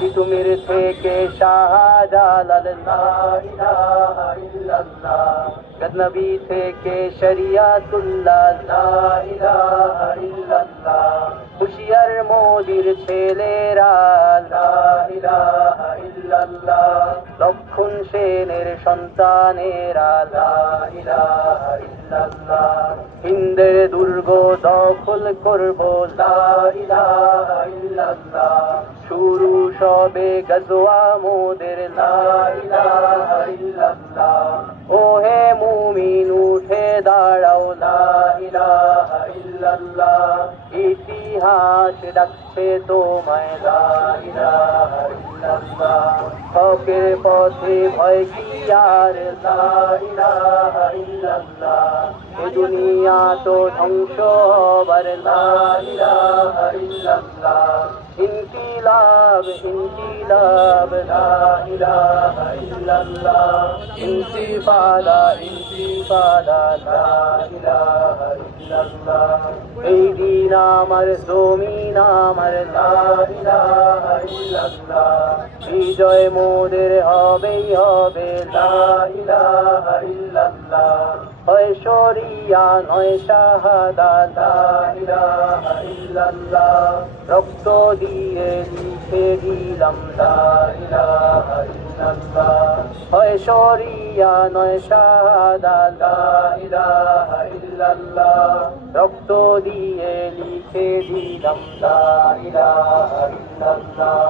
তিতুমির থেকে শাহজালাল লা ইলাহা ইল্লাল্লাহ, গজনবী থেকে শরিয়াতুল্লাহ লা ইলাহা ইল্লাল্লাহ, হুশিয়ার মোদির ছেলেরা লা ইলাহা ইল্লাল্লাহ, লক্ষণ সেনের সন্তানেরা লা ইলাহা ইল্লাল্লাহ, হিন্দের দুর্গ দখল করব লা ইলাহা ইল্লাল্লাহ, শুরু সবে গজওয়া মোদের লা ইলাহা ইল্লাল্লাহ, ও হে মুমিন উঠে দাঁড়াও লা ইলাহা ইল্লাল্লাহ, ইতিহাস ডাকছে তোমায় লা ইলাহা ইল্লাল্লাহ, হকের পথে ভয় কি আর লা ইলাহা ইল্লাল্লাহ, এ দুনিয়া তো ধ্বংস হবার লা ইলাহা ইল্লাল্লাহ, ইনকিলাব ইনকিলাব লা ইলাহা ইল্লাল্লাহ, ইন্তিফাদা ইন্তিফাদা লা ইলাহা ইল্লাল্লাহ, এই দিন আমার জমিন আমার লা ইলাহা ইল্লাল্লাহ, বিজয় মোদের হবেই হবে লা ইলাহা ইল্লাল্লাহ, হয় শরিয়া নয় শাহাদা লা ইলাহা ইল্লাল্লাহ, রক্ত দিয়ে লিখে দিলাম লা ইলাহা ইল্লাল্লাহ, হয় শরিয়া নয় শাহাদা লা ইলাহা ইল্লাল্লাহ, রক্ত দিয়ে লিখে দিলাম লা ইলাহা ইল্লাল্লাহ।